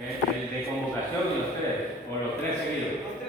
El de convocación y los tres, o los tres seguidos.